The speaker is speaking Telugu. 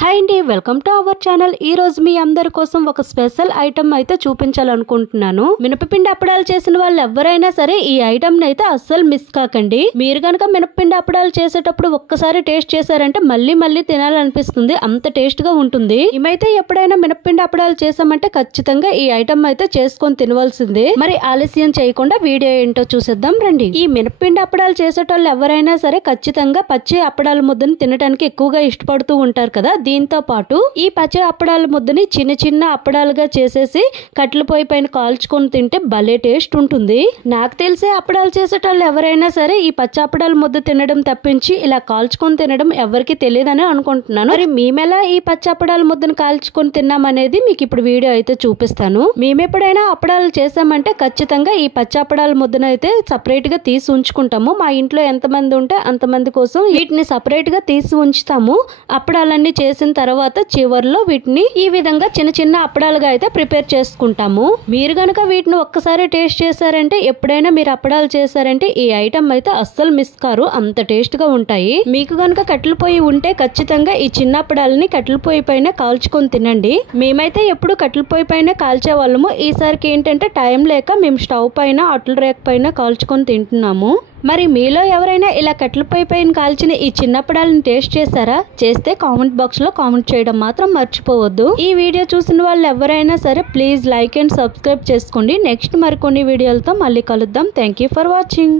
హాయ్ అండి, వెల్కమ్ టు అవర్ ఛానల్. ఈ రోజు మీ అందరి కోసం ఒక స్పెషల్ ఐటమ్ అయితే చూపించాలనుకుంటున్నాను. మినపపిండి అప్పడాలు చేసిన వాళ్ళు ఎవరైనా సరే ఈ ఐటమ్ అయితే అస్సలు మిస్ కాకండి. మీరు గనక మినపపిండి అప్పడాలు చేసేటప్పుడు ఒక్కసారి టేస్ట్ చేశారంటే మళ్ళీ మళ్ళీ తినాలనిపిస్తుంది, అంత టేస్ట్ గా ఉంటుంది. మేమైతే ఎప్పుడైనా మినపపిండి అప్పడాలు చేసామంటే ఖచ్చితంగా ఈ ఐటమ్ అయితే చేసుకొని తినవలసిందే. మరి ఆలస్యం చేయకుండా వీడియో ఏంటో చూసేద్దాం రండి. ఈ మినపపిండి అప్పడాలు చేసేటోళ్ళు ఎవరైనా సరే ఖచ్చితంగా పచ్చి అప్పడాల ముద్దను తినడానికి ఎక్కువగా ఇష్టపడుతూ ఉంటారు కదా. దీంతో పాటు ఈ పచ్చి అప్పడాల ముద్దని చిన్న చిన్న అప్పడాలుగా చేసేసి కట్టెల పొయ్యి పైన కాల్చుకొని తింటే భలే టేస్ట్ ఉంటుంది. నాకు తెలిసే అప్పడాలు చేసేటోళ్ళు ఎవరైనా సరే ఈ పచ్చి అప్పడాల ముద్ద తినడం తప్పించి ఇలా కాల్చుకొని తినడం ఎవరికి తెలియదని అనుకుంటున్నాను. మరి మేమెలా ఈ పచ్చి అప్పడాల ముద్దను కాల్చుకొని తిన్నామనేది మీకు ఇప్పుడు వీడియో అయితే చూపిస్తాను. మేమెప్పుడైనా అప్పడాలు చేసామంటే ఖచ్చితంగా ఈ పచ్చి అప్పడాల ముద్దను అయితే సపరేట్ గా తీసి ఉంచుకుంటాము. మా ఇంట్లో ఎంతమంది ఉంటే అంతమంది కోసం వీటిని సపరేట్ గా తీసి ఉంచుతాము. అప్పడాలన్నీ చేసిన తర్వాత చివర్లో వీటిని ఈ విధంగా చిన్న చిన్న అప్పడాలుగా అయితే ప్రిపేర్ చేసుకుంటాము. మీరు గనక వీటిని ఒక్కసారి టేస్ట్ చేశారంటే, ఎప్పుడైనా మీరు అప్పడాలు చేశారంటే ఈ ఐటమ్ అయితే అస్సలు మిస్ కారు, అంత టేస్ట్ గా ఉంటాయి. మీకు గనక కట్టెల పొయ్యి ఉంటే ఖచ్చితంగా ఈ చిన్న అప్పడాలని కట్టెల పొయ్యి పైన కాల్చుకొని తినండి. మేమైతే ఎప్పుడు కట్టెల పొయ్యి పైన కాల్చే వాళ్ళము. ఈసారికి ఏంటంటే టైం లేక మేము స్టవ్ పైన అట్ల రేక్ పైన కాల్చుకొని తింటున్నాము. మరి మీలో ఎవరైనా ఇలా కట్టెల పొయ్యి పైన కాల్చిన ఈ చిన్నప్పడాలను టేస్ట్ చేశారా? చేస్తే కామెంట్ బాక్స్ లో కామెంట్ చేయడం మాత్రం మర్చిపోవద్దు. ఈ వీడియో చూసిన వాళ్ళు ఎవరైనా సరే ప్లీజ్ లైక్ అండ్ సబ్స్క్రైబ్ చేసుకోండి. నెక్స్ట్ మరికొన్ని వీడియోలతో మళ్ళీ కలుద్దాం. Thank you for watching.